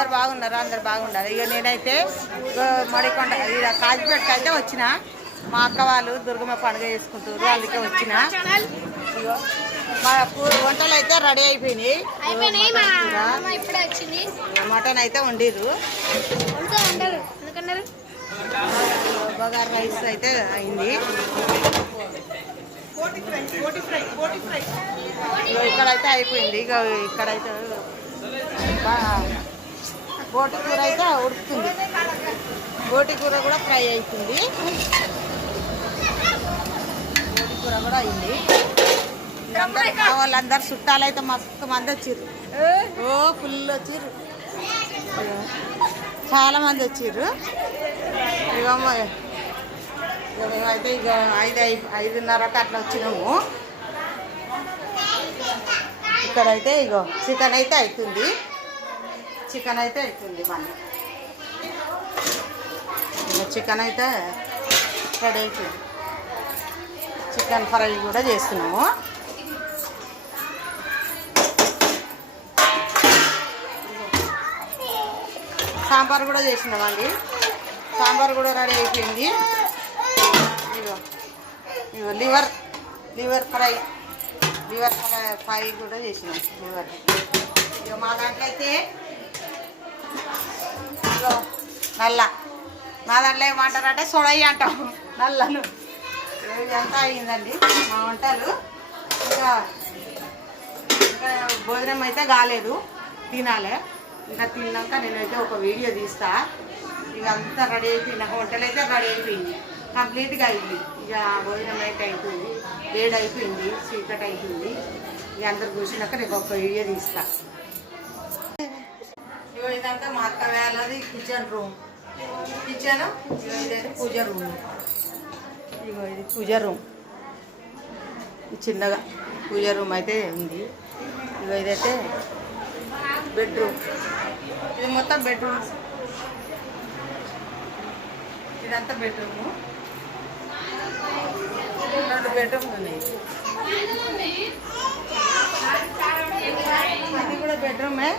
అందరు బాగున్నారు, అందరు బాగున్నారు. ఇక నేనైతే మడికొండ ఇక కాజిపేటకి అయితే వచ్చిన. మా అక్క వాళ్ళు దుర్గమ్మ పండుగ చేసుకుంటారు, అందుకే వచ్చిన. ఇగో మా వంటలు అయితే రెడీ అయిపోయినాయి. మటన్ అయితే వండిర్రు, బగార్ రైస్ అయితే అయింది. ఇక్కడైతే అయిపోయింది. ఇక ఇక్కడైతే బోటి కూర అయితే ఉడుకుతుంది, బోటి కూర కూడా ఫ్రై అవుతుంది, బోటి కూర కూడా అయింది. వాళ్ళందరు చుట్టాలు అయితే మస్తు మంది వచ్చిర్రు, ఫుల్ వచ్చిర్రు, చాలా మంది వచ్చిర్రు. ఇక మేమైతే ఇక 5:30కి అట్లా వచ్చినాము. ఇక్కడైతే ఇగో చికెన్ అయితే అవుతుంది, చికెన్ అయితే అవుతుంది. మళ్ళీ ఇక చికెన్ అయితే రెడీ అవుతుంది. చికెన్ ఫ్రై కూడా చేస్తున్నాము. సాంబార్ కూడా చేసినామండి, సాంబార్ కూడా రెడీ అయిపోయింది. ఇగో ఇగో లివర్ ఫ్రై కూడా చేసినాం. లివర్ ఇక మా దాంట్లో అయితే ఇగో మా దాంట్లో ఏమంటారంటే సొడయ్య అంటాం, నల్లను. ఇదంతా అయ్యిందండి మా వంటలు. ఇంకా భోజనం అయితే కాలేదు, తినాలి. ఇంకా తిన్నాక నేనైతే ఒక వీడియో తీస్తా. ఇక అంతా రెడీ అయిపోయింది, వంటలు అయితే రెడీ అయిపోయింది, కంప్లీట్గా అయింది. ఇక భోజనం అయితే అయిపోయింది, వేడి అయిపోయింది, చీకటి అయిపోయింది. ఇక అందరు కూర్చున్నాక రేపు ఒక వీడియో తీస్తా. ఇదంతా మా అక్క వేళది కిచెన్ రూమ్, కిచెన్. ఇదైతే పూజ రూమ్, ఇగో ఇది పూజ రూమ్, చిన్నగా పూజ రూమ్ అయితే ఉంది. ఇగో ఇదైతే బెడ్రూమ్, ఇది మొత్తం బెడ్రూమ్, ఇదంతా బెడ్రూము. 2 బెడ్రూమ్లు ఉన్నాయి. ఇది కూడా బెడ్రూమే.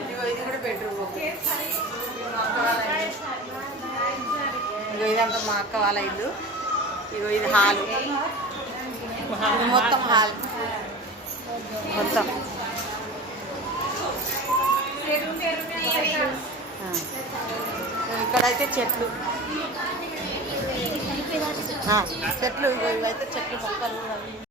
ఇదిగో ఇది కూడా బెడ్రూమ్. ఇగో ఇదంతా మా అక్క వాళ్ళ ఇల్లు. ఇగో ఇది హాలు, ఇది మొత్తం హాల్ మొత్తం. ఇక్కడైతే చెట్లు, ఇవైతే చెట్లు మొక్కలు.